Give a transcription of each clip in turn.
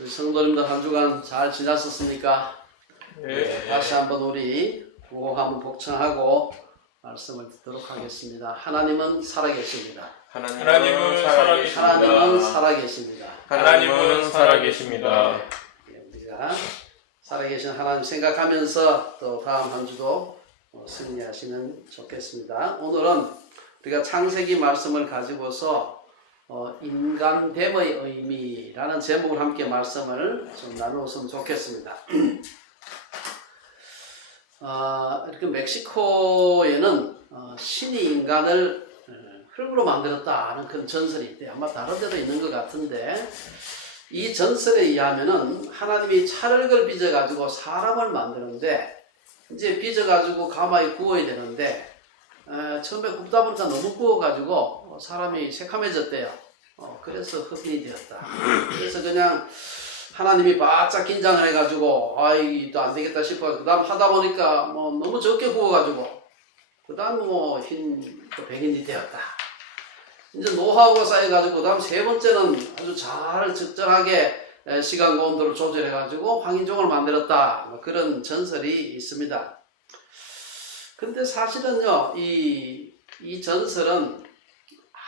우리 성도님들 한 주간 잘 지났었습니까? 네. 다시 한번 우리 구호 한번 복창하고 말씀을 듣도록 하겠습니다. 하나님은 살아계십니다. 하나님은 살아계십니다. 하나님은 살아계십니다. 하나님은 살아계십니다. 우리가 살아계신 하나님 생각하면서 또 다음 한 주도 승리하시면 좋겠습니다. 오늘은 우리가 창세기 말씀을 가지고서 인간됨의 의미라는 제목을 함께 말씀을 좀 나누었으면 좋겠습니다. 이렇게 멕시코에는 신이 인간을 흙으로 만들었다는 그런 전설이 있대요. 아마 다른 데도 있는 것 같은데 이 전설에 의하면은 하나님이 찰흙을 빚어가지고 사람을 만드는데 이제 빚어가지고 가마에 구워야 되는데 처음에 굽다 보니까 너무 구워가지고 사람이 새카매졌대요. 그래서 흑인이 되었다. 그래서 그냥 하나님이 바짝 긴장을 해가지고 이또 안 되겠다 싶어. 그 다음 하다 보니까 너무 적게 구워가지고 그 다음 백인이 되었다. 이제 노하우가 쌓여가지고 그 다음 세 번째는 아주 잘 적절하게 시간과 온도를 조절해가지고 황인종을 만들었다. 그런 전설이 있습니다. 근데 사실은요, 이 전설은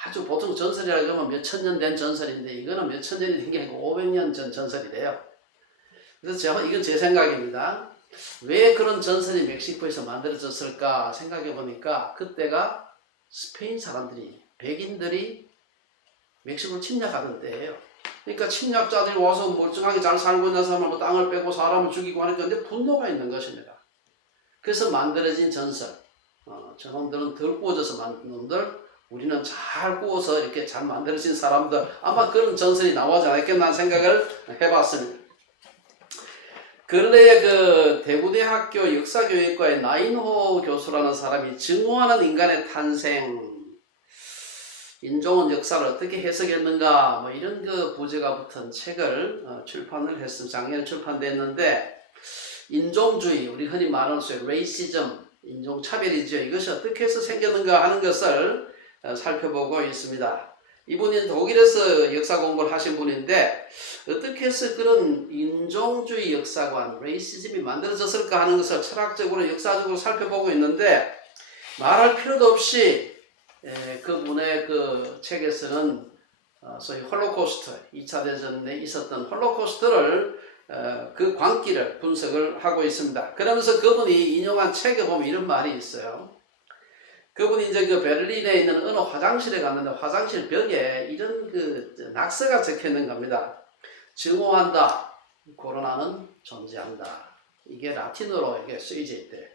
아주 보통 전설이라고 하면 몇천 년 된 전설인데 이거는 몇천 년이 된 게 아니고 500년 전 전설이래요. 그래서 이건 제 생각입니다. 왜 그런 전설이 멕시코에서 만들어졌을까 생각해 보니까 그때가 스페인 사람들이, 백인들이 멕시코를 침략하던 때예요. 그러니까 침략자들이 와서 멀쩡하게 잘 살고 있는 사람을 땅을 빼고 사람을 죽이고 하니까 근데 분노가 있는 것입니다. 그래서 만들어진 전설. 저놈들은 덜 구워져서 만든 놈들, 우리는 잘 구워서 이렇게 잘 만들어진 사람들, 아마 그런 전설이 나오지 않았겠나 생각을 해봤습니다. 근래에 그 대구대학교 역사교육과의 나인호 교수라는 사람이 증오하는 인간의 탄생, 인종은 역사를 어떻게 해석했는가, 이런 그 부제가 붙은 책을 출판을 했습니다. 작년에 출판됐는데, 인종주의, 우리 흔히 말하는 레이시즘, 인종차별이죠. 이것이 어떻게 해서 생겼는가 하는 것을 살펴보고 있습니다. 이분이 독일에서 역사 공부를 하신 분인데 어떻게 해서 그런 인종주의 역사관, 레이시즘이 만들어졌을까 하는 것을 철학적으로, 역사적으로 살펴보고 있는데 말할 필요도 없이 그분의 그 책에서는 소위 홀로코스트, 2차 대전에 있었던 홀로코스트를 그 광기를 분석을 하고 있습니다. 그러면서 그분이 인용한 책에 보면 이런 말이 있어요. 그분이 이제 그 베를린에 있는 어느 화장실에 갔는데 화장실 벽에 이런 그 낙서가 적혀 있는 겁니다. 증오한다. 코로나는 존재한다. 이게 라틴어로 이게 쓰여져 있대.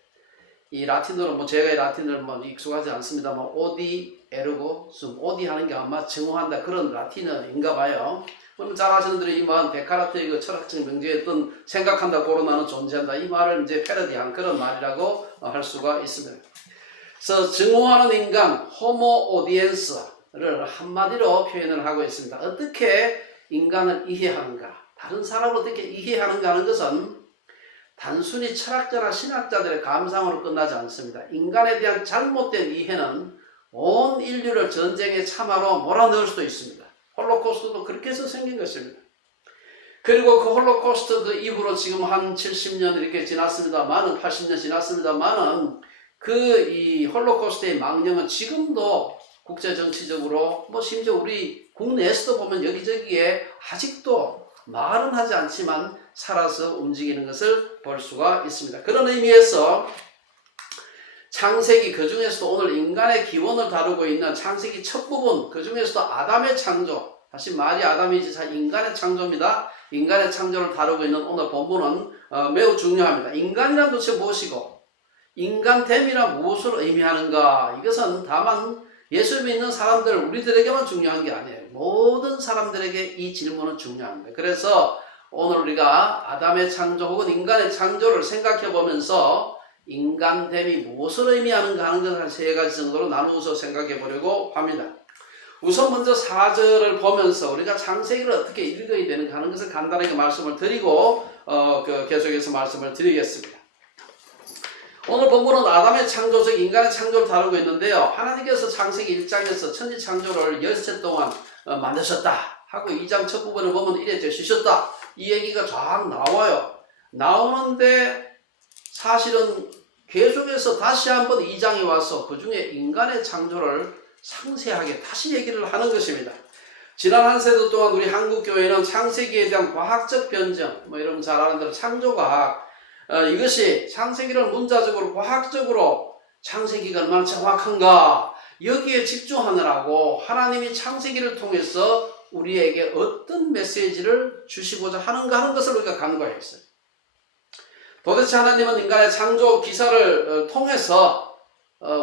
이 라틴어로 제가 이 라틴어를 익숙하지 않습니다만 오디 에르고 숨, 오디 하는 게 아마 증오한다 그런 라틴어인가 봐요. 그럼 잘 아시는 분들이 이 말 데카르트의 그 철학적 명제였던 생각한다 코로나는 존재한다 이 말을 이제 패러디한 그런 말이라고 할 수가 있습니다. 그래서 증오하는 인간 호모 오디엔스를 한마디로 표현을 하고 있습니다. 어떻게 인간을 이해하는가, 다른 사람을 어떻게 이해하는가 하는 것은 단순히 철학자나 신학자들의 감상으로 끝나지 않습니다. 인간에 대한 잘못된 이해는 온 인류를 전쟁의 참화로 몰아넣을 수도 있습니다. 홀로코스트도 그렇게 해서 생긴 것입니다. 그리고 그 홀로코스트 그 이후로 지금 한 70년 이렇게 지났습니다만은 80년 지났습니다만은 이 홀로코스트의 망령은 지금도 국제정치적으로 심지어 우리 국내에서도 보면 여기저기에 아직도 말은 하지 않지만 살아서 움직이는 것을 볼 수가 있습니다. 그런 의미에서 창세기, 그 중에서도 오늘 인간의 기원을 다루고 있는 창세기 첫 부분, 그 중에서도 아담의 창조, 다시 말이 아담이지 인간의 창조입니다. 인간의 창조를 다루고 있는 오늘 본문은 매우 중요합니다. 인간이란 도대체 무엇이고 인간됨이란 무엇을 의미하는가? 이것은 다만 예수 믿는 사람들, 우리들에게만 중요한 게 아니에요. 모든 사람들에게 이 질문은 중요합니다. 그래서 오늘 우리가 아담의 창조 혹은 인간의 창조를 생각해 보면서 인간됨이 무엇을 의미하는가 하는 것을 한 세 가지 정도로 나누어서 생각해 보려고 합니다. 우선 먼저 4절을 보면서 우리가 창세기를 어떻게 읽어야 되는가 하는 것을 간단하게 말씀을 드리고 계속해서 말씀을 드리겠습니다. 오늘 본문은 아담의 창조, 즉 인간의 창조를 다루고 있는데요. 하나님께서 창세기 1장에서 천지 창조를 10세 동안 만드셨다 하고 2장 첫 부분을 보면 이래 되시셨다. 이 얘기가 쫙 나와요. 나오는데 사실은 계속해서 다시 한번 2장에 와서 그 중에 인간의 창조를 상세하게 다시 얘기를 하는 것입니다. 지난 한 세도 동안 우리 한국교회는 창세기에 대한 과학적 변증, 뭐 여러분 잘 아는 대로 창조과학, 이것이 창세기를 문자적으로 과학적으로 창세기가 얼마나 정확한가 여기에 집중하느라고 하나님이 창세기를 통해서 우리에게 어떤 메시지를 주시고자 하는가 하는 것을 우리가 간과했어요. 도대체 하나님은 인간의 창조 기사를 통해서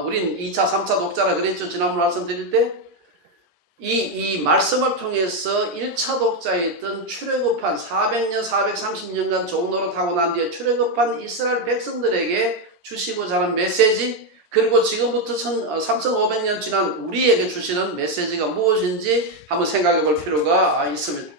우린 2차, 3차 독자라 그랬죠. 지난번 말씀드릴 때 이 말씀을 통해서 1차 독자였던 출애굽한 400년, 430년간 종로로 타고 난 뒤에 출애굽한 이스라엘 백성들에게 주시고자 하는 메시지, 그리고 지금부터 3500년 지난 우리에게 주시는 메시지가 무엇인지 한번 생각해 볼 필요가 있습니다.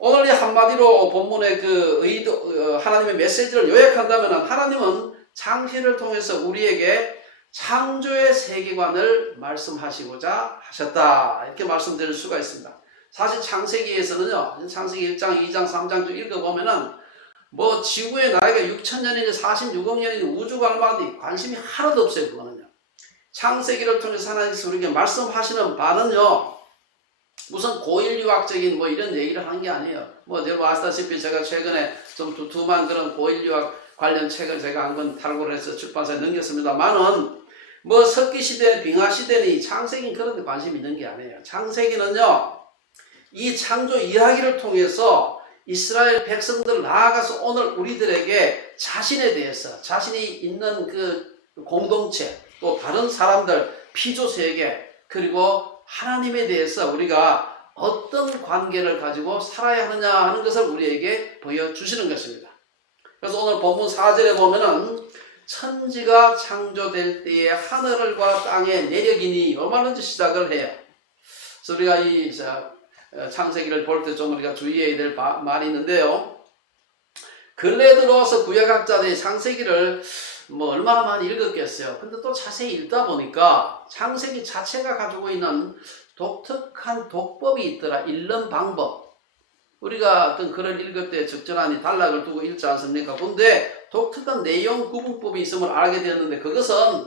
오늘 이 한마디로 본문의 그 의도, 하나님의 메시지를 요약한다면 하나님은 창세를 통해서 우리에게 창조의 세계관을 말씀하시고자 하셨다. 이렇게 말씀드릴 수가 있습니다. 사실 창세기에서는요, 창세기 1장, 2장, 3장 쭉 읽어보면은 뭐 지구의 나이가 6천년이니 46억 년이니 우주가 얼마든지 관심이 하나도 없어요. 그거는요. 창세기를 통해서 하나님께서 우리에게 말씀하시는 바는요, 무슨 고인류학적인 뭐 이런 얘기를 하는 게 아니에요. 뭐 여러분 아시다시피 제가 최근에 좀 두툼한 그런 고인류학 관련 책을 제가 한권 탈고를 해서 출판사에 넘겼습니다만은 뭐 석기시대, 빙하시대니 창세기는 그런 데 관심이 있는 게 아니에요. 창세기는요, 이 창조 이야기를 통해서 이스라엘 백성들 나아가서 오늘 우리들에게 자신에 대해서, 자신이 있는 그 공동체, 또 다른 사람들, 피조세계, 그리고 하나님에 대해서 우리가 어떤 관계를 가지고 살아야 하느냐 하는 것을 우리에게 보여주시는 것입니다. 그래서 오늘 본문 4절에 보면은 천지가 창조될 때에 하늘과 땅의 내력이니 얼마든지 시작을 해요. 그래서 우리가 이 창세기를 볼 때 좀 우리가 주의해야 될 말이 있는데요. 근래 들어와서 구약학자들이 창세기를 뭐 얼마나 많이 읽었겠어요. 근데 또 자세히 읽다 보니까 창세기 자체가 가지고 있는 독특한 독법이 있더라. 읽는 방법. 우리가 어떤 글을 읽을 때 적절한 단락을 두고 읽지 않습니까? 근데 독특한 내용 구분법이 있음을 알게 되었는데 그것은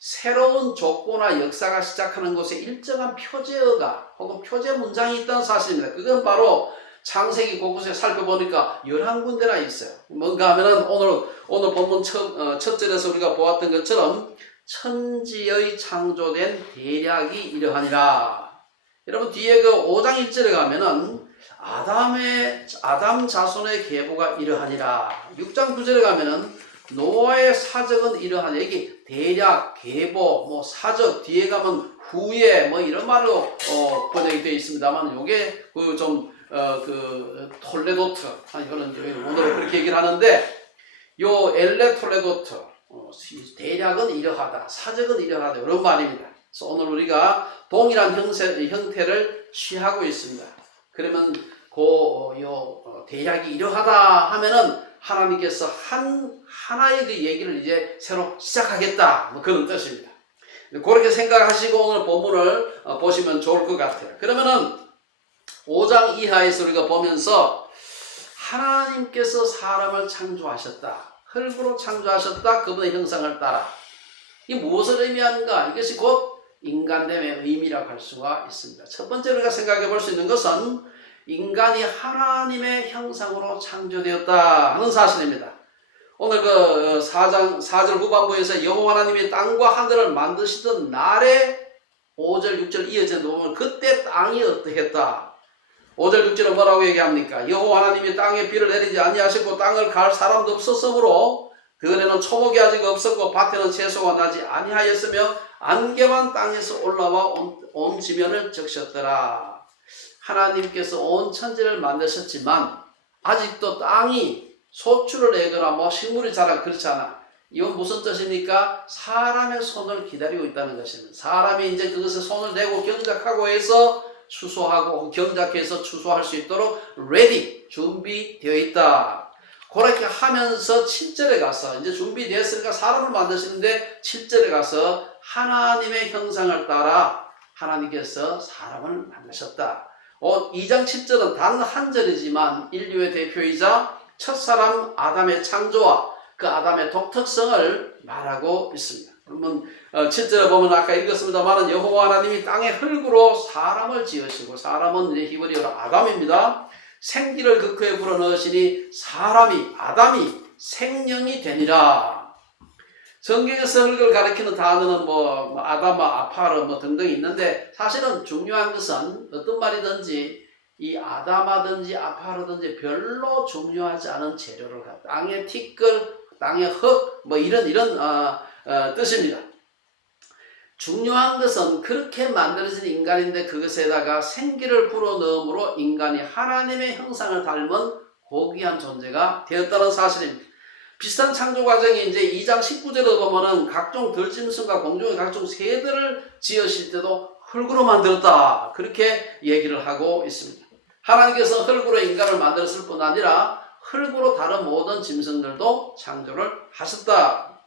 새로운 족보나 역사가 시작하는 곳에 일정한 표제어가 혹은 표제 문장이 있다는 사실입니다. 그건 바로 창세기 곳곳에 살펴보니까 11군데나 있어요. 뭔가 하면은 오늘 본문 첫 절에서 우리가 보았던 것처럼 천지의 창조된 대략이 이러하니라. 여러분 뒤에 그 5장 1절에 가면은 아담 자손의 계보가 이러하니라. 6장 9절에 가면은 노아의 사적은 이러하니. 여기 대략, 계보, 뭐 사적, 뒤에 가면 후예, 뭐 이런 말로 번역이 되어 있습니다만, 요게 톨레도트, 이거는 오늘은 그렇게 얘기를 하는데, 요 엘레 톨레도트, 대략은 이러하다, 사적은 이러하다, 이런 말입니다. 그래서 오늘 우리가 동일한 형태를 취하고 있습니다. 그러면 대략이 이러하다 하면은 하나님께서 하나의 그 얘기를 이제 새로 시작하겠다, 뭐 그런 뜻입니다. 그렇게 생각하시고 오늘 본문을 보시면 좋을 것 같아요. 그러면은 5장 이하에서 우리가 보면서 하나님께서 사람을 창조하셨다. 흙으로 창조하셨다. 그분의 형상을 따라. 이게 무엇을 의미하는가? 이것이 곧 인간됨의 의미라고 할 수가 있습니다. 첫 번째 우리가 생각해 볼 수 있는 것은 인간이 하나님의 형상으로 창조되었다 하는 사실입니다. 오늘 그 4절 후반부에서 여호와 하나님이 땅과 하늘을 만드시던 날에 5절 6절 이어져 보면 그때 땅이 어떠했다. 5절 6절은 뭐라고 얘기합니까? 여호와 하나님이 땅에 비를 내리지 아니하시고 땅을 갈 사람도 없었으므로 그들에는 초목이 아직 없었고 밭에는 채소가 나지 아니하였으며 안개만 땅에서 올라와 온 지면을 적셨더라. 하나님께서 온 천지를 만드셨지만 아직도 땅이 소출을 내거나 뭐 식물이 자라 그렇지 않아. 이건 무슨 뜻입니까? 사람의 손을 기다리고 있다는 것입니다. 사람이 이제 그것에 손을 내고 경작하고 해서 추수하고 경작해서 추수할 수 있도록 ready, 준비되어 있다. 그렇게 하면서 7절에 가서 이제 준비되었으니까 사람을 만드시는데 7절에 가서 하나님의 형상을 따라 하나님께서 사람을 만드셨다. 2장 7절은 단 한 절이지만 인류의 대표이자 첫사람 아담의 창조와 그 아담의 독특성을 말하고 있습니다. 그러면 7절에 보면 아까 읽었습니다만 여호와 하나님이 땅의 흙으로 사람을 지으시고, 사람은 이제 히브리어로 아담입니다. 생기를 그 그에 불어넣으시니 아담이 생명이 되니라. 성경에서 흙을 가리키는 단어는 아담아, 아파르 등등 있는데, 사실은 중요한 것은 어떤 말이든지 이 아담하든지 아파르든지 별로 중요하지 않은 재료를 갖다 땅의 티끌, 땅의 흙 이런 뜻입니다. 중요한 것은 그렇게 만들어진 인간인데 그것에다가 생기를 불어넣음으로 인간이 하나님의 형상을 닮은 고귀한 존재가 되었다는 사실입니다. 비슷한 창조 과정이 이제 2장 19절에 보면은 각종 들짐승과 공중의 각종 새들을 지으실 때도 흙으로 만들었다, 그렇게 얘기를 하고 있습니다. 하나님께서 흙으로 인간을 만들었을 뿐 아니라 흙으로 다른 모든 짐승들도 창조를 하셨다.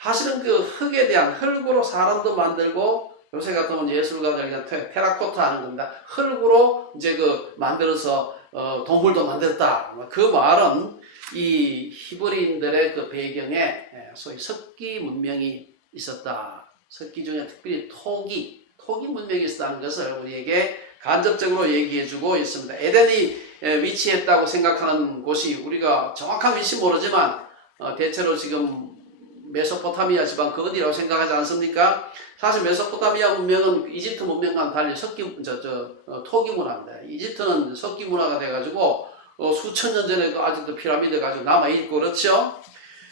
사실은 그 흙에 대한, 흙으로 사람도 만들고, 요새 같으면 예술가들이 그냥 테라코타 하는 겁니다. 흙으로 이제 만들어서 동물도 만들었다. 그 말은 이 히브리인들의 그 배경에 소위 석기 문명이 있었다. 석기 중에 특별히 토기 문명이 있었다는 것을 우리에게 간접적으로 얘기해주고 있습니다. 에덴이 위치했다고 생각하는 곳이, 우리가 정확한 위치 모르지만 대체로 지금 메소포타미아 지방 그 어디라고 생각하지 않습니까? 사실 메소포타미아 문명은 이집트 문명과는 달리 토기 문화입니다. 이집트는 석기 문화가 돼가지고 수천 년 전에 아직도 피라미드가 아직 남아있고 그렇죠.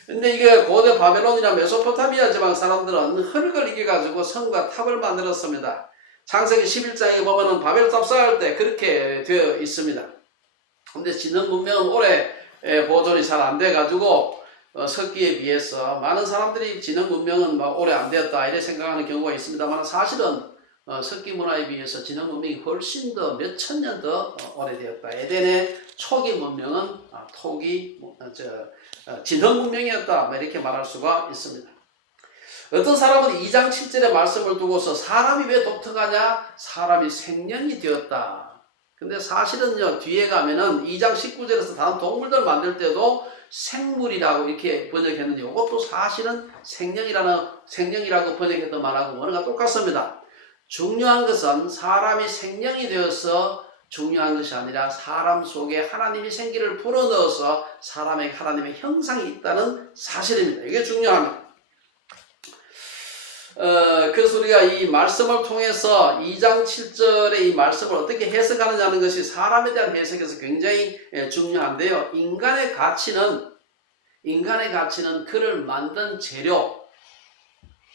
근데 이게 고대 바벨론이나 메소포타미아 지방 사람들은 흙을 이겨가지고 성과 탑을 만들었습니다. 창세기 11장에 보면은 바벨탑 쌓을 때 그렇게 되어 있습니다. 근데 지능 문명은 오래 보존이 잘 안 돼가지고 석기에 비해서 많은 사람들이 지능 문명은 오래 안 되었다 이렇게 생각하는 경우가 있습니다만, 사실은 석기 문화에 비해서 지능 문명이 훨씬 더 몇천 년 더 오래되었다. 에덴의 초기 문명은 지능 문명이었다, 이렇게 말할 수가 있습니다. 어떤 사람은 2장 7절의 말씀을 두고서 사람이 왜 독특하냐? 사람이 생명이 되었다. 근데 사실은요, 뒤에 가면은 2장 19절에서 다른 동물들 만들 때도 생물이라고 이렇게 번역했는데, 이것도 사실은 생명이라고 번역했던 말하고 뭐가 똑같습니다. 중요한 것은 사람이 생명이 되어서 중요한 것이 아니라 사람 속에 하나님이 생기를 불어넣어서 사람에게 하나님의 형상이 있다는 사실입니다. 이게 중요합니다. 그래서 우리가 이 말씀을 통해서 2장 7절의 이 말씀을 어떻게 해석하느냐는 것이 사람에 대한 해석에서 굉장히 중요한데요. 인간의 가치는 그를 만든 재료에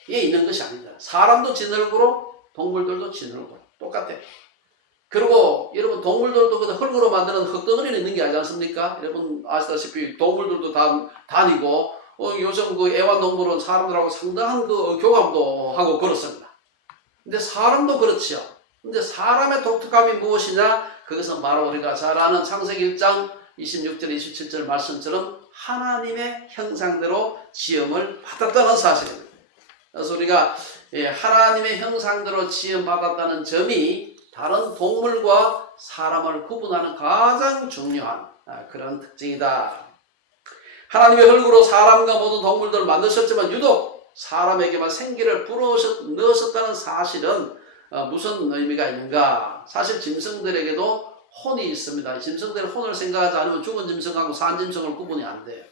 있는 것이 아니다. 사람도 진흙으로 동물들도 진흙으로 똑같아요. 그리고 여러분, 동물들도 흙으로 만드는 흙덩어리는 있는 게 아니지 않습니까? 여러분 아시다시피 동물들도 다니고 요즘 애완동물은 사람들하고 상당한 교감도 하고 그렇습니다. 근데 사람도 그렇죠. 근데 사람의 독특함이 무엇이냐? 그것은 바로 우리가 잘 아는 창세기 1장 26절 27절 말씀처럼 하나님의 형상대로 지음을 받았다는 사실입니다. 그래서 우리가 하나님의 형상대로 지음 받았다는 점이 다른 동물과 사람을 구분하는 가장 중요한 그런 특징이다. 하나님의 흙으로 사람과 모든 동물들을 만드셨지만 유독 사람에게만 생기를 불어넣으셨다는 사실은 무슨 의미가 있는가? 사실 짐승들에게도 혼이 있습니다. 짐승들의 혼을 생각하지 않으면 죽은 짐승하고 산 짐승을 구분이 안 돼요.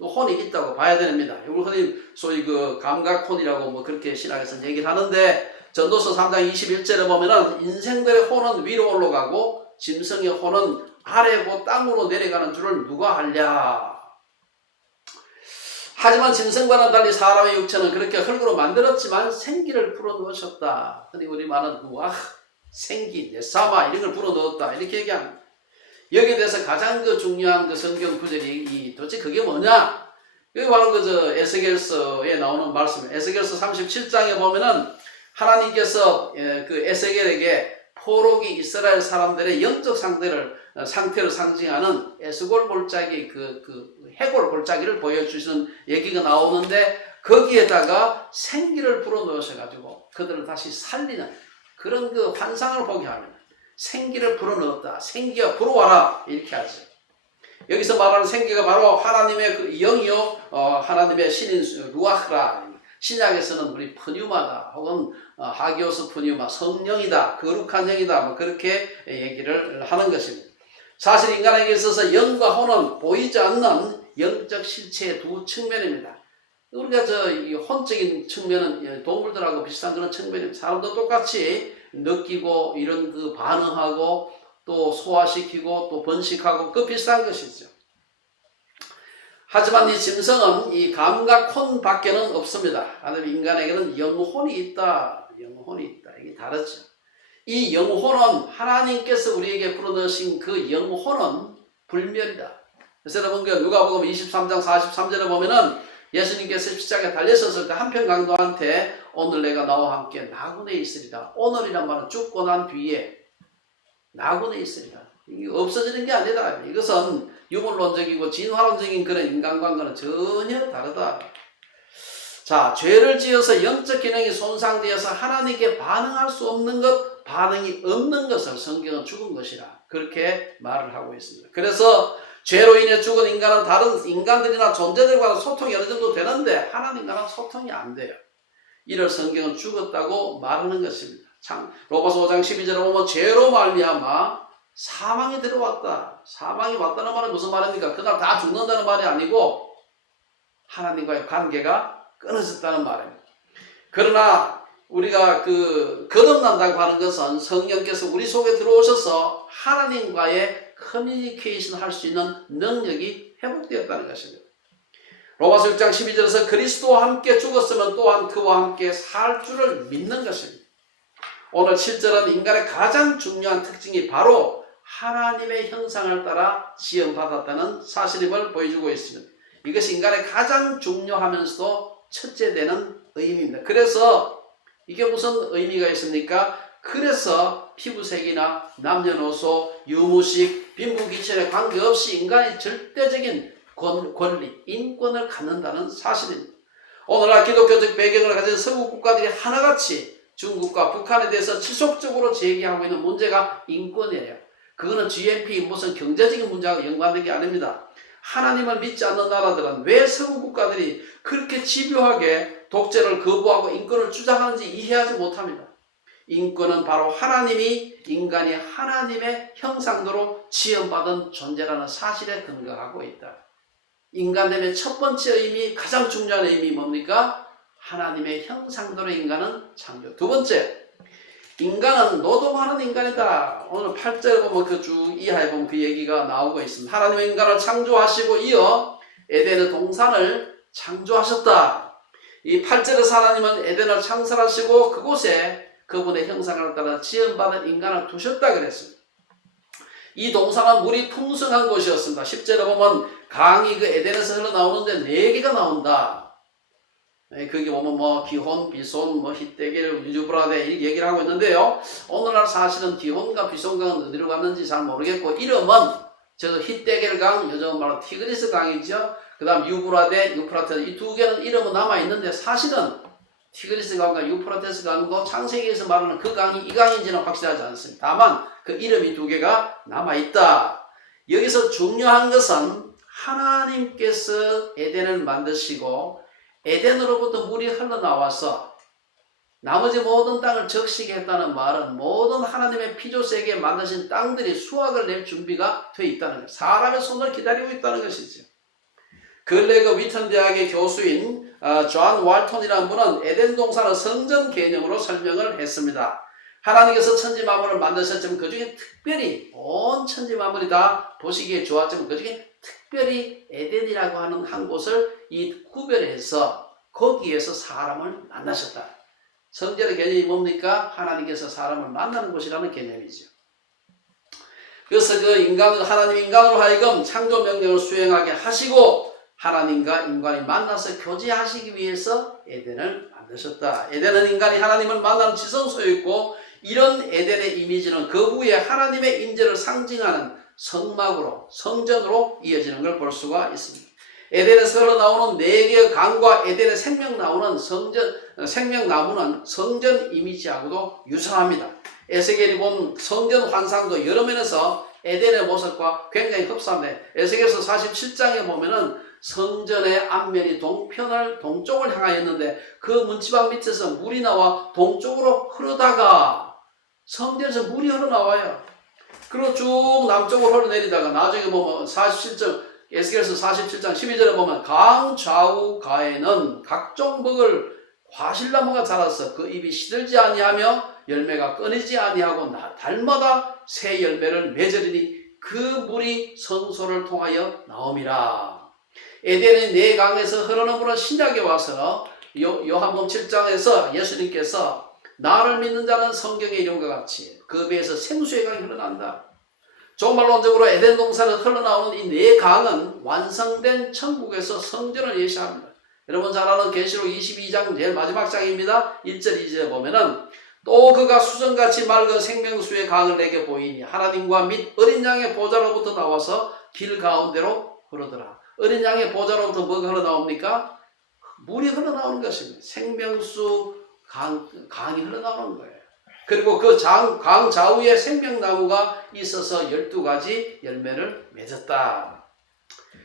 혼이 있다고 봐야 됩니다. 이걸 흔히 소위 감각혼이라고 그렇게 신학에서 얘기를 하는데, 전도서 3장 21절에 보면은 인생들의 혼은 위로 올라가고 짐승의 혼은 아래고 땅으로 내려가는 줄을 누가 알랴. 하지만 짐승과는 달리 사람의 육체는 그렇게 흙으로 만들었지만 생기를 불어넣으셨다. 근데 우리 말은 생기, 네사마 이런 걸 불어넣었다 이렇게 얘기합니다. 여기에 대해서 가장 중요한 성경 구절이 도대체 그게 뭐냐? 그게 바로 에스겔서에 나오는 말씀. 에스겔서 37장에 보면은 하나님께서 에스겔에게 포로기 이스라엘 사람들의 영적 상태를 상징하는 에스골 골짜기 해골 골짜기를 보여주시는 얘기가 나오는데, 거기에다가 생기를 불어넣으셔가지고 그들을 다시 살리는 그런 환상을 보게 합니다. 생기를 불어넣었다. 생기가 불어와라. 이렇게 하죠. 여기서 말하는 생기가 바로 하나님의 그 영이요, 하나님의 신인 루아흐라. 신약에서는 우리 푸뉴마다 혹은 하기오스 푸뉴마 성령이다, 거룩한 영이다, 뭐 그렇게 얘기를 하는 것입니다. 사실 인간에게 있어서 영과 혼은 보이지 않는 영적 실체의 두 측면입니다. 우리가 이 혼적인 측면은 동물들하고 비슷한 그런 측면입니다. 사람도 똑같이 느끼고 이런 그 반응하고 또 소화시키고 또 번식하고 그 비슷한 것이죠. 하지만 이 짐승은 이 감각혼 밖에는 없습니다. 하나님 인간에게는 영혼이 있다. 영혼이 있다. 이게 다르죠. 이 영혼은 하나님께서 우리에게 불어넣으신 그 영혼은 불멸이다. 그래서 여러분 누가복음 23장 43절에 보면은 예수님께서 십자가에 달리셨을 때 한편 강도한테 오늘 내가 나와 함께 나군에 있으리라. 오늘이란 말은 죽고 난 뒤에 나군에 있으리라. 이게 없어지는 게 아니다. 이것은 유물론적이고 진화론적인 그런 인간관과는 전혀 다르다. 자, 죄를 지어서 영적 기능이 손상되어서 하나님께 반응할 수 없는 것, 반응이 없는 것을 성경은 죽은 것이라 그렇게 말을 하고 있습니다. 그래서 죄로 인해 죽은 인간은 다른 인간들이나 존재들과는 소통이 어느 정도 되는데 하나님과는 소통이 안 돼요. 이를 성경은 죽었다고 말하는 것입니다. 참 로마서 5장 12절에 보면 죄로 말미암아 사망이 들어왔다. 사망이 왔다는 말은 무슨 말입니까? 그날 다 죽는다는 말이 아니고 하나님과의 관계가 끊어졌다는 말입니다. 그러나 우리가 거듭난다고 하는 것은 성령께서 우리 속에 들어오셔서 하나님과의 커뮤니케이션 할 수 있는 능력이 회복되었다는 것입니다. 로마서 6장 12절에서 그리스도와 함께 죽었으면 또한 그와 함께 살 줄을 믿는 것입니다. 오늘 7절은 인간의 가장 중요한 특징이 바로 하나님의 형상을 따라 지음받았다는 사실임을 보여주고 있습니다. 이것이 인간의 가장 중요하면서도 첫째 되는 의미입니다. 그래서 이게 무슨 의미가 있습니까? 그래서 피부색이나 남녀노소, 유무식, 빈부귀천에 관계없이 인간이 절대적인 권리, 인권을 갖는다는 사실입니다. 오늘날 기독교적 배경을 가진 서구 국가들이 하나같이 중국과 북한에 대해서 지속적으로 제기하고 있는 문제가 인권이에요. 그거는 GNP 무슨 경제적인 문제와 연관된 게 아닙니다. 하나님을 믿지 않는 나라들은 왜 서구 국가들이 그렇게 집요하게 독재를 거부하고 인권을 주장하는지 이해하지 못합니다. 인권은 바로 하나님이 인간이 하나님의 형상대로 지음받은 존재라는 사실에 근거하고 있다. 인간됨의 첫 번째 의미, 가장 중요한 의미 뭡니까? 하나님의 형상대로 인간은 창조. 두 번째, 인간은 노동하는 인간이다. 오늘 8절에 보면 그 쭉 이하에 보면 그 얘기가 나오고 있습니다. 하나님의 인간을 창조하시고 이어 에덴의 동산을 창조하셨다. 이 8절에서 하나님은 에덴을 창설하시고 그곳에 그분의 형상을 따라 지음받은 인간을 두셨다 그랬습니다. 이 동산은 물이 풍성한 곳이었습니다. 10절에 보면 강이 그 에덴에서 흘러나오는데 4개가 나온다. 거기 보면 기혼, 비손, 히데겔, 유브라데 이 얘기를 하고 있는데요. 오늘날 사실은 기혼과 비손강은 어디로 갔는지 잘 모르겠고 이름은 히데겔 강, 요즘 말로 티그리스 강이죠. 그 다음 유브라데, 유프라테스 이 두 개는 이름은 남아있는데 사실은 티그리스 강과 유프라테스 강도 창세기에서 말하는 그 강이 이 강인지는 확실하지 않습니다. 다만 그 이름이 2개가 남아있다. 여기서 중요한 것은 하나님께서 에덴을 만드시고 에덴으로부터 물이 흘러나와서 나머지 모든 땅을 적시게 했다는 말은 모든 하나님의 피조세계에 만드신 땅들이 수확을 낼 준비가 되어 있다는 거예요. 사람의 손을 기다리고 있다는 것이죠. 근래 그 위턴 대학의 교수인 존 왈턴이라는 분은 에덴 동산을 성전 개념으로 설명을 했습니다. 하나님께서 천지 만물을 만드셨지만 그 중에 특별히 온 천지 만물이 다 보시기에 좋았지만 그 중에 특별히 에덴이라고 하는 한 곳을 구별해서 거기에서 사람을 만나셨다. 성전의 개념이 뭡니까? 하나님께서 사람을 만나는 곳이라는 개념이죠. 그래서 하나님 인간으로 하여금 창조 명령을 수행하게 하시고 하나님과 인간이 만나서 교제하시기 위해서 에덴을 만드셨다. 에덴은 인간이 하나님을 만나는 지성소였고 이런 에덴의 이미지는 그 후에 하나님의 인재를 상징하는 성막으로, 성전으로 이어지는 걸 볼 수가 있습니다. 에덴에서 흘러나오는 4개의 강과 에덴의 생명나무는 성전 이미지하고도 유사합니다. 에스겔이 본 성전 환상도 여러 면에서 에덴의 모습과 굉장히 흡사합니다. 에스겔서 47장에 보면은 성전의 앞면이 동쪽을 향하였는데 그 문지방 밑에서 물이 나와 동쪽으로 흐르다가 성전에서 물이 흐르나와요. 그리고 쭉 남쪽으로 흘러내리다가 나중에 보면 47장 에스겔서 47장 12절에 보면 강 좌우 가에는 각종 먹을 과실나무가 자라서 그 잎이 시들지 아니하며 열매가 끊이지 아니하고 달마다 새 열매를 맺으리니 그 물이 성소를 통하여 나옴이라. 에덴의 네 강에서 흐르는 물은 신약에 와서 요한복음 7장에서 예수님께서 나를 믿는 자는 성경의 이름과 같이 그 배에서 생수의 강이 흘러난다. 종말론적으로 에덴 동산에서 흘러나오는 이 네 강은 완성된 천국에서 성전을 예시합니다. 여러분 잘 아는 계시록 22장 제일 마지막 장입니다. 1절 2절에 보면은 또 그가 수정같이 맑은 생명수의 강을 내게 보이니 하나님과 및 어린 양의 보좌로부터 나와서 길 가운데로 흐르더라. 어린 양의 보좌로부터 뭐가 흘러나옵니까? 물이 흘러나오는 것입니다. 생명수 강이 흘러나오는 거예요. 그리고 그 강 좌우에 생명나무가 있어서 12가지 열매를 맺었다.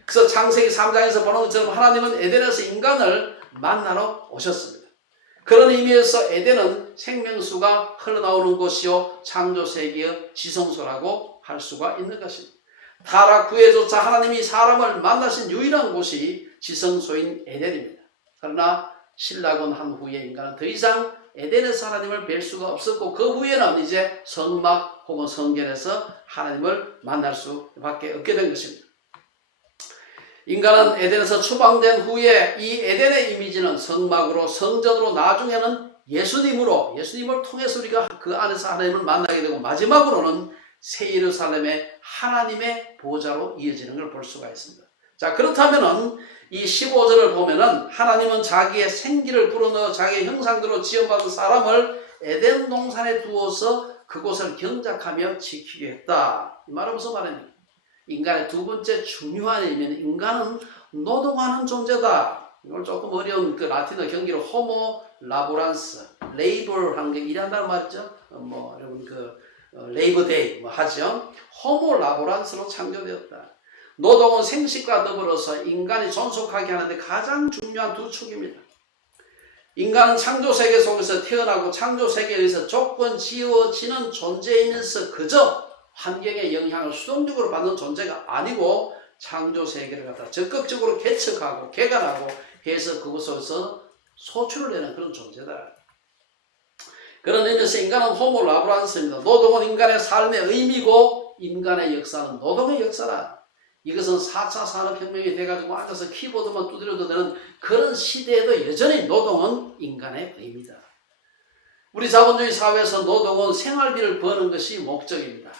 그래서 창세기 3장에서 보는 것처럼 하나님은 에덴에서 인간을 만나러 오셨습니다. 그런 의미에서 에덴은 생명수가 흘러나오는 곳이요 창조세계의 지성소라고 할 수가 있는 것입니다. 타락 후에조차 하나님이 사람을 만나신 유일한 곳이 지성소인 에덴입니다. 그러나 신락원 한 후에 인간은 더 이상 에덴에서 하나님을 뵐 수가 없었고 그 후에는 이제 성막 혹은 성전에서 하나님을 만날 수밖에 없게 된 것입니다. 인간은 에덴에서 추방된 후에 이 에덴의 이미지는 성막으로 성전으로 나중에는 예수님을 통해서 우리가 그 안에서 하나님을 만나게 되고 마지막으로는 새 예루살렘의 하나님의 보좌로 이어지는 걸 볼 수가 있습니다. 자, 그렇다면은 이 15절을 보면은 하나님은 자기의 생기를 불어넣어 자기의 형상대로 지어받은 사람을 에덴 동산에 두어서 그곳을 경작하며 지키게 했다. 이 말은 무슨 말입니까? 인간의 두 번째 중요한 의미는 인간은 노동하는 존재다. 이걸 조금 어려운 그 라틴어 경기로 호모 라보란스, 레이벌 하는 게 일한다는 말이죠. 여러분 레이버 데이 하죠. 호모 라보란스로 창조되었다. 노동은 생식과 더불어서 인간이 존속하게 하는데 가장 중요한 두 축입니다. 인간은 창조세계 속에서 태어나고 창조세계에 의해서 조건 지어지는 존재이면서 그저 환경의 영향을 수동적으로 받는 존재가 아니고 창조세계를 갖다 적극적으로 개척하고 개간하고 해서 그곳에서 소출을 내는 그런 존재다. 그런 의미에서 인간은 호모 라브란스입니다. 노동은 인간의 삶의 의미고 인간의 역사는 노동의 역사다. 이것은 4차 산업혁명이 돼가지고 앉아서 키보드만 두드려도 되는 그런 시대에도 여전히 노동은 인간의 의미다. 우리 자본주의 사회에서 노동은 생활비를 버는 것이 목적입니다.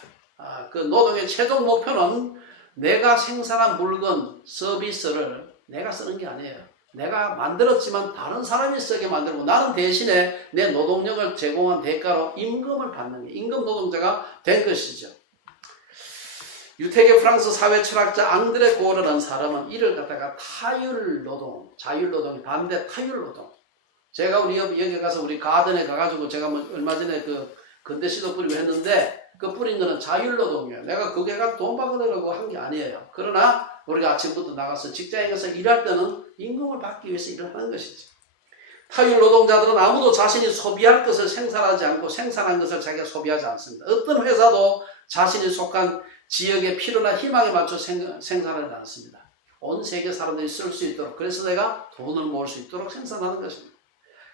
그 노동의 최종 목표는 내가 생산한 물건, 서비스를 내가 쓰는 게 아니에요. 내가 만들었지만 다른 사람이 쓰게 만들고 나는 대신에 내 노동력을 제공한 대가로 임금을 받는 게 임금 노동자가 된 것이죠. 유태계 프랑스 사회 철학자 앙드레 고르라는 사람은 이를 갖다가 타율노동, 자율노동이 반대 타율노동. 제가 우리 여기 가서 우리 가든에 가가지고 제가 얼마 전에 그 건대씨도 뿌리고 했는데 그 뿌린 거는 자율노동이에요. 내가 거기가 돈 받으려고 한 게 아니에요. 그러나 우리가 아침부터 나가서 직장에 가서 일할 때는 임금을 받기 위해서 일을 하는 것이지. 타율노동자들은 아무도 자신이 소비할 것을 생산하지 않고 생산한 것을 자기가 소비하지 않습니다. 어떤 회사도 자신이 속한 지역의 필요나 희망에 맞춰 생산하지 않습니다. 온 세계 사람들이 쓸 수 있도록 그래서 내가 돈을 모을 수 있도록 생산하는 것입니다.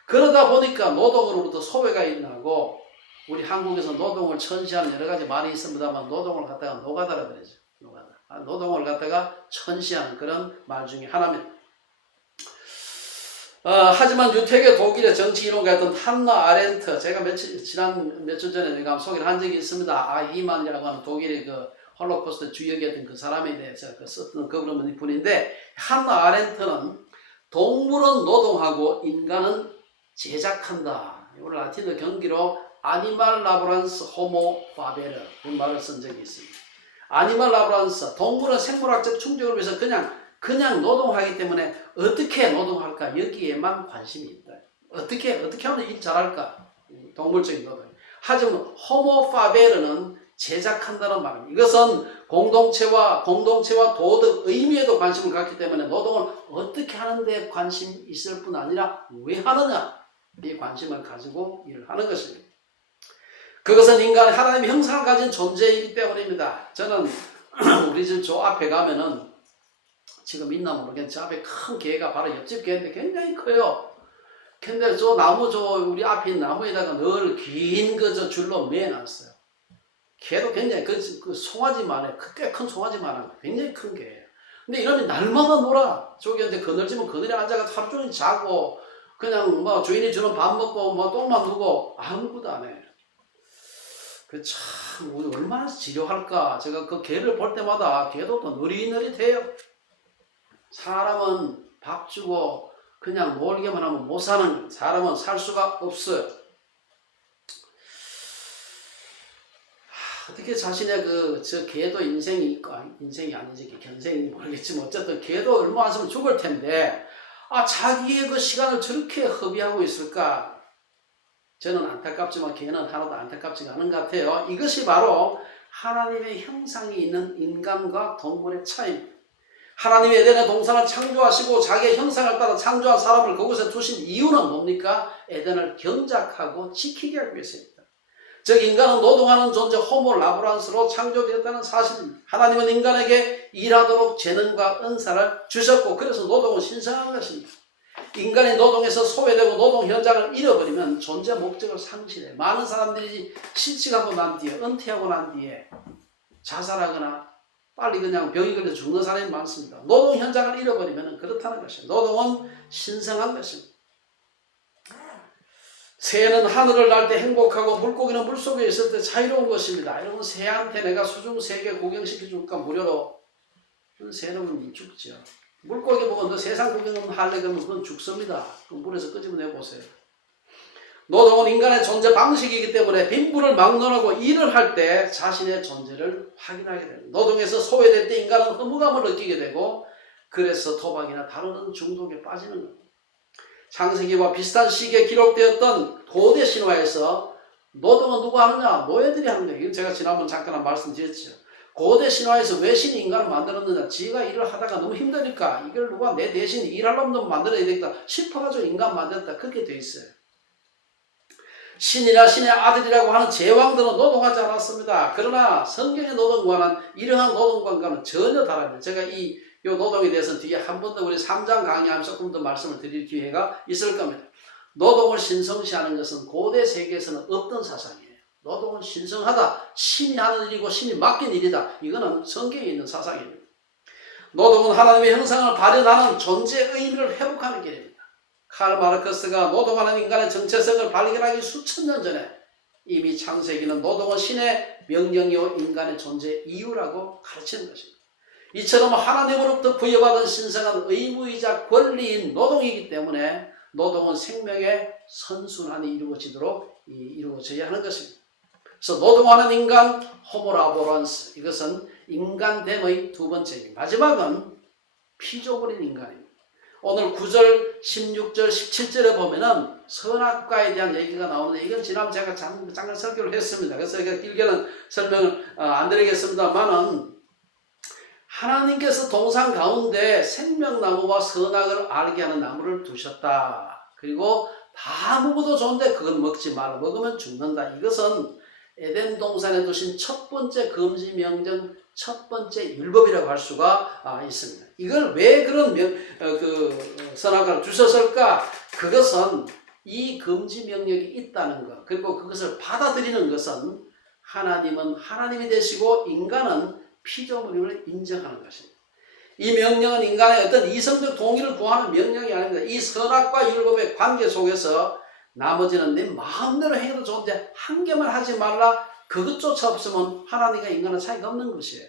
그러다 보니까 노동으로부터 소외가 일어나고 우리 한국에서 노동을 천시하는 여러 가지 말이 있습니다만 노동을 갖다가 노가다라 그러죠. 노동을 갖다가 천시하는 그런 말 중에 하나입니다. 하지만 유태계 독일의 정치이론가였던 한나 아렌트, 제가 지난 며칠 전에 제가 소개를 한 적이 있습니다. 아히만이라고 하는 독일의 그 홀로코스트 주역이었던 그 사람에 대해서 썼던 그런 분인데, 한나 아렌트는 동물은 노동하고 인간은 제작한다. 이걸 라틴어 경기로 아니말 라브란스 호모 파베르 그 말을 쓴 적이 있습니다. 아니말 라브란스, 동물은 생물학적 충족을 위해서 그냥 노동하기 때문에 어떻게 노동할까 여기에만 관심이 있다. 어떻게 하면 일 잘할까? 동물적인 노동. 하지만 호모파베르는 제작한다는 말입니다. 이것은 공동체와 도덕, 의미에도 관심을 갖기 때문에 노동을 어떻게 하는데 관심이 있을 뿐 아니라 왜 하느냐, 이 관심을 가지고 일을 하는 것입니다. 그것은 인간의 하나님의 형상을 가진 존재이기 때문입니다. 저는 우리 집 저 앞에 가면은 지금 있나 모르겠는데 저 앞에 큰 개가 바로 옆집 개인데 굉장히 커요. 근데 저 나무 우리 앞에 있는 나무에다가 늘 긴 저 줄로 매놨어요. 개도 굉장히 그 송아지만해, 꽤 큰 송아지만한 굉장히 큰 개예요. 근데 이놈이 날마다 놀아. 저기 이제 그늘지면 그늘에 앉아서 하루 종일 자고 그냥 뭐 주인이 주는 밥 먹고 뭐 똥만 누고 아무것도 안 해. 그 참 우리 얼마나 지루할까. 제가 그 개를 볼 때마다 개도 또 느릿느릿해요. 사람은 밥 주고 그냥 놀기만 하면 못 사는, 사람은 살 수가 없어요. 어떻게 자신의 저 개도 인생이 있고, 인생이 아니지, 견생이 모르겠지만, 어쨌든 개도 얼마 안 있으면 죽을 텐데, 자기의 그 시간을 저렇게 허비하고 있을까? 저는 안타깝지만 개는 하나도 안타깝지가 않은 것 같아요. 이것이 바로 하나님의 형상이 있는 인간과 동물의 차이입니다. 하나님이 에덴의 동산을 창조하시고 자기의 형상을 따라 창조한 사람을 그곳에 두신 이유는 뭡니까? 에덴을 경작하고 지키게 하기 위해서입니다. 즉 인간은 노동하는 존재 호모 라브란스로 창조되었다는 사실입니다. 하나님은 인간에게 일하도록 재능과 은사를 주셨고 그래서 노동은 신성한 것입니다. 인간이 노동에서 소외되고 노동 현장을 잃어버리면 존재 목적을 상실해. 많은 사람들이 실직하고 난 뒤에, 은퇴하고 난 뒤에 자살하거나 빨리 그냥 병이 걸려 죽는 사람이 많습니다. 노동 현장을 잃어버리면 그렇다는 것입니다. 노동은 신성한 것입니다. 새는 하늘을 날 때 행복하고 물고기는 물속에 있을 때 자유로운 것입니다. 여러분 새한테 내가 수중 세계 구경시켜줄까 무료로. 새는 죽죠. 물고기 보고 너 세상 구경 할래 그러면 그건 죽습니다. 그럼 물에서 끄집어내보세요. 노동은 인간의 존재 방식이기 때문에 빈부를 막론하고 일을 할 때 자신의 존재를 확인하게 됩니다. 노동에서 소외될 때 인간은 허무감을 느끼게 되고 그래서 도박이나 다른 중독에 빠지는 겁니다. 창세기와 비슷한 시기에 기록되었던 고대 신화에서 노동은 누가 하느냐? 노예들이 하는 거예요. 이건 제가 지난번 잠깐 말씀드렸죠. 고대 신화에서 왜 신이 인간을 만들었느냐? 지가 일을 하다가 너무 힘드니까 이걸 누가 내 대신 일하려면 좀 만들어야 되겠다 싶어가지고 인간 만들었다. 그렇게 돼 있어요. 신이나 신의 아들이라고 하는 제왕들은 노동하지 않았습니다. 그러나 성경의 노동과는 이러한 노동과는 전혀 다릅니다. 제가 이 노동에 대해서는 뒤에 한 번 더 우리 3장 강의하면서 조금 더 말씀을 드릴 기회가 있을 겁니다. 노동을 신성시하는 것은 고대 세계에서는 없던 사상이에요. 노동은 신성하다. 신이 하는 일이고 신이 맡긴 일이다. 이거는 성경에 있는 사상입니다. 노동은 하나님의 형상을 발현하는 존재의 의미를 회복하는 길입니다. 칼 마르크스가 노동하는 인간의 정체성을 발견하기 수천 년 전에 이미 창세기는 노동은 신의 명령이요 인간의 존재의 이유라고 가르치는 것입니다. 이처럼 하나님으로부터 부여받은 신성한 의무이자 권리인 노동이기 때문에 노동은 생명의 선순환이 이루어져야 하는 것입니다. 그래서 노동하는 인간, 호모라보란스, 이것은 인간됨의 두 번째입니다. 마지막은 피조물인 인간입니다. 오늘 9절, 16절, 17절에 보면은 선악과에 대한 얘기가 나오는데 이건 지난번 제가 잠깐 설교를 했습니다. 그래서 제가 길게는 설명을 안 드리겠습니다만은 하나님께서 동산 가운데 생명나무와 선악을 알게 하는 나무를 두셨다. 그리고 다 먹어도 좋은데 그건 먹지 말라. 먹으면 죽는다. 이것은 에덴 동산에 두신 첫 번째 금지 명령, 첫 번째 율법이라고 할 수가 있습니다. 이걸 왜 그런 선악과를 주셨을까? 그것은 이 금지 명령이 있다는 것, 그리고 그것을 받아들이는 것은 하나님은 하나님이 되시고 인간은 피조물임을 인정하는 것입니다. 이 명령은 인간의 어떤 이성적 동의를 구하는 명령이 아닙니다. 이 선악과 율법의 관계 속에서 나머지는 내 마음대로 해도 좋은데 한 개만 하지 말라. 그것조차 없으면 하나님과 인간은 차이가 없는 것이에요.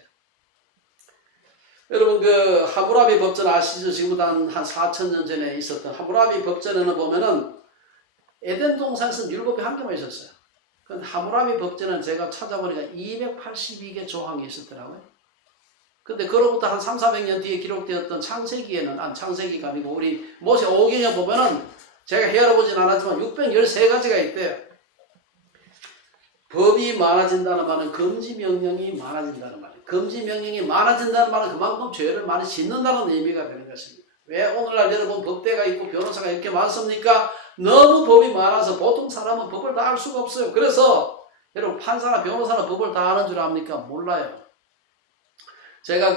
여러분 그 하무라비 법전 아시죠? 지금부터 한 4,000년 전에 있었던 하무라비 법전에는 보면은 에덴 동산에서 율법이 한 개만 있었어요. 근데 하무라비 법전은 제가 찾아보니까 282개 조항이 있었더라고요. 근데 그로부터 한 300~400년 뒤에 기록되었던 창세기에는, 창세기가 아니고 우리 모세 오경에 보면은 제가 헤아려보진 않았지만 613가지가 있대요. 법이 많아진다는 말은 금지 명령이 많아진다는 말이에요. 금지 명령이 많아진다는 말은 그만큼 죄를 많이 짓는다는 의미가 되는 것입니다. 왜 오늘날 여러분 법대가 있고 변호사가 이렇게 많습니까? 너무 법이 많아서 보통 사람은 법을 다 알 수가 없어요. 그래서 여러분 판사나 변호사나 법을 다 아는 줄 압니까? 몰라요. 제가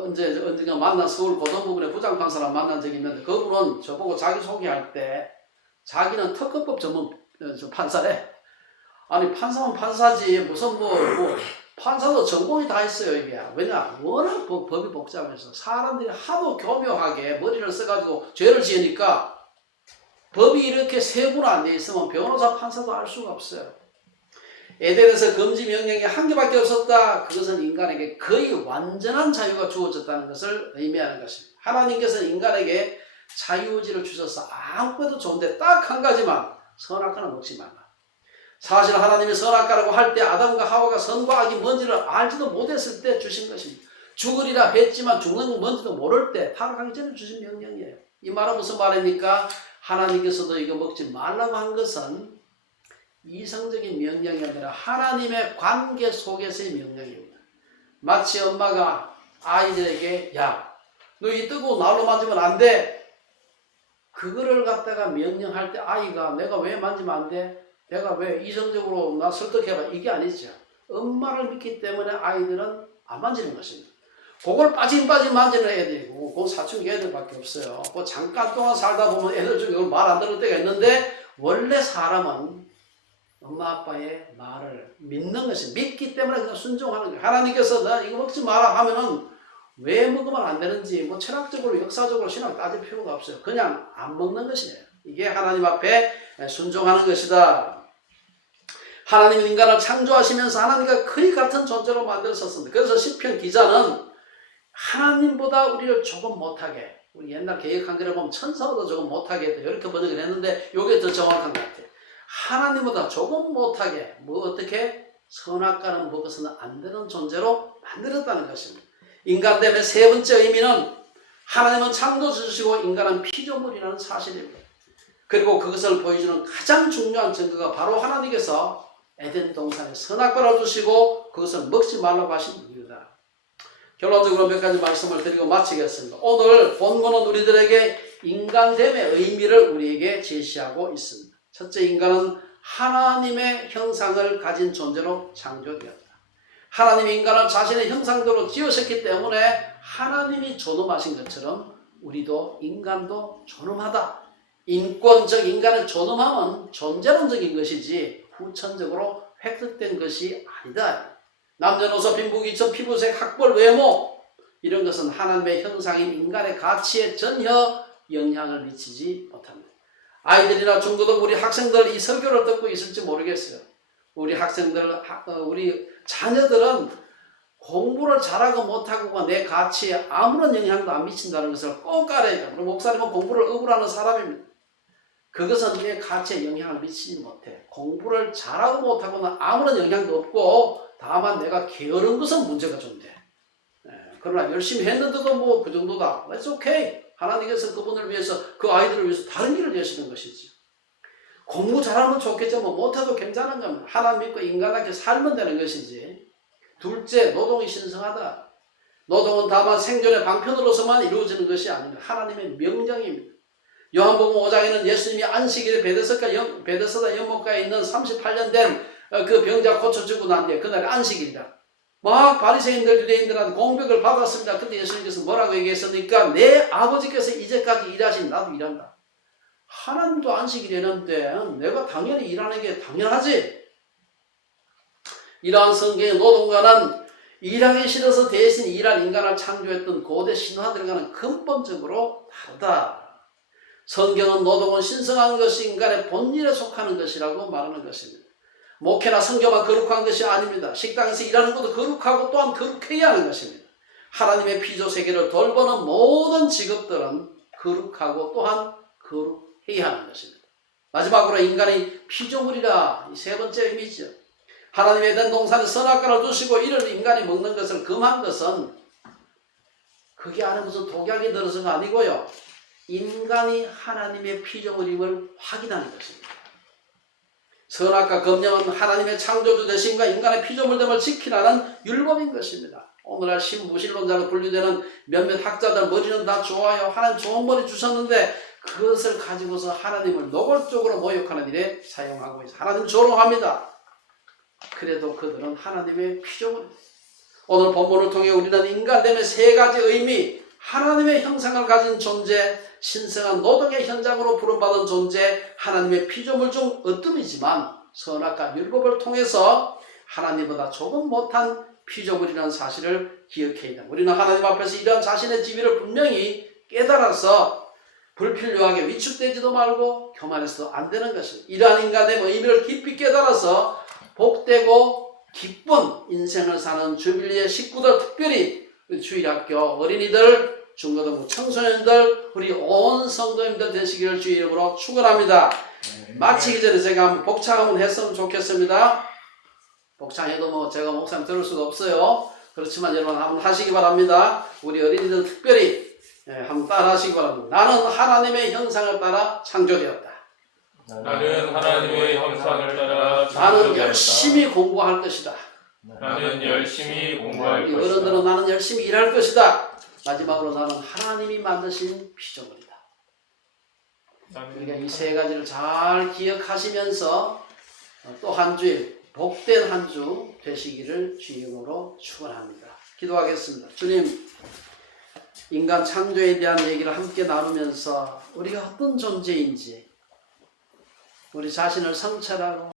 언젠가 만난 서울 고등부분의 부장판사랑 만난 적이 있는데 그분은 저보고 자기소개할 때 자기는 특허법 전문 판사래. 아니 판사는 판사지 무슨 판사도 전공이 다 있어요 이게. 왜냐 워낙 법이 복잡해서 사람들이 하도 교묘하게 머리를 써가지고 죄를 지으니까 법이 이렇게 세부로 안 돼 있으면 변호사 판사도 알 수가 없어요. 에덴에서 금지 명령이 한 개밖에 없었다. 그것은 인간에게 거의 완전한 자유가 주어졌다는 것을 의미하는 것입니다. 하나님께서 인간에게 자유의지를 주셔서 아무것도 좋은데 딱 한 가지만 선악과는 먹지 말라. 사실 하나님이 선악과라고 할 때 아담과 하와가 선과 악이 뭔지를 알지도 못했을 때 주신 것입니다. 죽으리라 했지만 죽는 건 뭔지도 모를 때 타락하기 전에 주신 명령이에요. 이 말은 무슨 말입니까? 하나님께서도 이거 먹지 말라고 한 것은 이성적인 명령이 아니라 하나님의 관계 속에서의 명령입니다. 마치 엄마가 아이들에게 야, 너 이 뜨거운 난로 만지면 안 돼. 그거를 갖다가 명령할 때 아이가 내가 왜 만지면 안 돼? 내가 왜 이성적으로 나 설득해봐. 이게 아니죠. 엄마를 믿기 때문에 아이들은 안 만지는 것입니다. 그걸 빠진 만지는 애들이고 그 사춘기 애들밖에 없어요. 그 잠깐 동안 살다 보면 애들 중에 말 안 들을 때가 있는데 원래 사람은 엄마 아빠의 말을 믿는 것이 믿기 때문에 그냥 순종하는 거예요. 하나님께서 나 이거 먹지 마라 하면은 왜 먹으면 안 되는지 철학적으로 역사적으로 신앙 따질 필요가 없어요. 그냥 안 먹는 것이에요. 이게 하나님 앞에 순종하는 것이다. 하나님은 인간을 창조하시면서 하나님과 거의 같은 존재로 만들었습니다. 그래서 시편 기자는 하나님보다 우리를 조금 못하게, 우리 옛날 개혁 한글에 보면 천사보다 조금 못하게 했다. 이렇게 번역을 했는데 이게 더 정확한 것 같아요. 하나님보다 조금 못하게 어떻게 선악과는 먹어서는 안 되는 존재로 만들었다는 것입니다. 인간됨의 세 번째 의미는 하나님은 창조주시고 인간은 피조물이라는 사실입니다. 그리고 그것을 보여주는 가장 중요한 증거가 바로 하나님께서 에덴 동산에 선악과를 주시고 그것을 먹지 말라고 하신 이유다. 결론적으로 몇 가지 말씀을 드리고 마치겠습니다. 오늘 본문은 우리들에게 인간됨의 의미를 우리에게 제시하고 있습니다. 첫째, 인간은 하나님의 형상을 가진 존재로 창조되었다. 하나님이 인간을 자신의 형상대로 지으셨기 때문에 하나님이 존엄하신 것처럼 우리도 인간도 존엄하다. 인권적 인간의 존엄함은 존재론적인 것이지 후천적으로 획득된 것이 아니다. 남녀노소 빈부귀천 피부색 학벌 외모 이런 것은 하나님의 형상인 인간의 가치에 전혀 영향을 미치지 못합니다. 아이들이나 중고등 우리 학생들 이 설교를 듣고 있을지 모르겠어요. 우리 학생들, 우리 자녀들은 공부를 잘하고 못하고가 내 가치에 아무런 영향도 안 미친다는 것을 꼭 알아야 돼요. 우리 목사님은 공부를 억울하는 사람입니다. 그것은 내 가치에 영향을 미치지 못해. 공부를 잘하고 못하고는 아무런 영향도 없고 다만 내가 게으른 것은 문제가 좀 돼. 그러나 열심히 했는데도 그 정도다. It's okay. 하나님께서 그분을 위해서 그 아이들을 위해서 다른 길을 여시는 것이지. 공부 잘하면 좋겠지만 못해도 괜찮은 겁니다. 하나님 믿고 인간하게 살면 되는 것이지. 둘째, 노동이 신성하다. 노동은 다만 생존의 방편으로서만 이루어지는 것이 아닙니다. 하나님의 명령입니다. 요한복음 5장에는 예수님이 안식일에 베데스다 연못가에 있는 38년 된 그 병자 고쳐주고 난 뒤에 그날이 안식일이다. 막 바리새인들 유대인들한테 공백을 받았습니다. 그때 예수님께서 뭐라고 얘기했습니까? 내 아버지께서 이제까지 일하신 나도 일한다. 하나님도 안식일이었는데 내가 당연히 일하는 게 당연하지. 이러한 성경의 노동과는 일하기 싫어서 대신 일한 인간을 창조했던 고대 신화들과는 근본적으로 다르다. 성경은 노동은 신성한 것이 인간의 본질에 속하는 것이라고 말하는 것입니다. 목회나 선교만 거룩한 것이 아닙니다. 식당에서 일하는 것도 거룩하고 또한 거룩해야 하는 것입니다. 하나님의 피조 세계를 돌보는 모든 직업들은 거룩하고 또한 거룩해야 하는 것입니다. 마지막으로 인간이 피조물이라 이 세 번째 의미죠. 하나님의 에덴 동산에 선악과를 두시고 이를 인간이 먹는 것을 금한 것은 그게 안에 무슨 독약이 들어서가 아니고요. 인간이 하나님의 피조물임을 확인하는 것입니다. 선악과 검령은 하나님의 창조주 되심과 인간의 피조물됨을 지키라는 율법인 것입니다. 오늘날 신무신론자로 분류되는 몇몇 학자들 머리는 다 좋아요. 하나님 좋은 머리 주셨는데 그것을 가지고서 하나님을 노골적으로 모욕하는 일에 사용하고 있어요. 하나님 조롱합니다. 그래도 그들은 하나님의 피조물입니다. 오늘 본문을 통해 우리는 인간됨의 세 가지 의미, 하나님의 형상을 가진 존재, 신성한 노동의 현장으로 부름받은 존재, 하나님의 피조물 중 으뜸이지만 선악과 율법을 통해서 하나님보다 조금 못한 피조물이라는 사실을 기억해야 합니다. 우리는 하나님 앞에서 이러한 자신의 지위를 분명히 깨달아서 불필요하게 위축되지도 말고 교만해서도 안 되는 것입니다. 이러한 인간의 의미를 깊이 깨달아서 복되고 기쁜 인생을 사는 주빌리의 식구들, 특별히 우리 주일학교 어린이들, 중고등부 청소년들, 우리 온 성도님들 되시기를 주의 이름으로 축원합니다. 마치기 전에 제가 한번 복창 한번 했으면 좋겠습니다. 복창해도 뭐 제가 목사님 들을 수가 없어요. 그렇지만 여러분 한번 하시기 바랍니다. 우리 어린이들 특별히 한번 따라 하시기 바랍니다. 나는 하나님의 형상을 따라 창조되었다. 나는 하나님의 형상을 따라 나는 창조되었다. 열심히 공부할 것이다. 나는 열심히 공부할 우리 것이다. 어른들은 나는 열심히 일할 것이다. 마지막으로 나는 하나님이 만드신 피조물이다. 우리가 이 세 가지를 잘 기억하시면서 또 한 주일 복된 한 주 되시기를 주님으로 축원합니다. 기도하겠습니다. 주님, 인간 창조에 대한 얘기를 함께 나누면서 우리가 어떤 존재인지 우리 자신을 성찰하고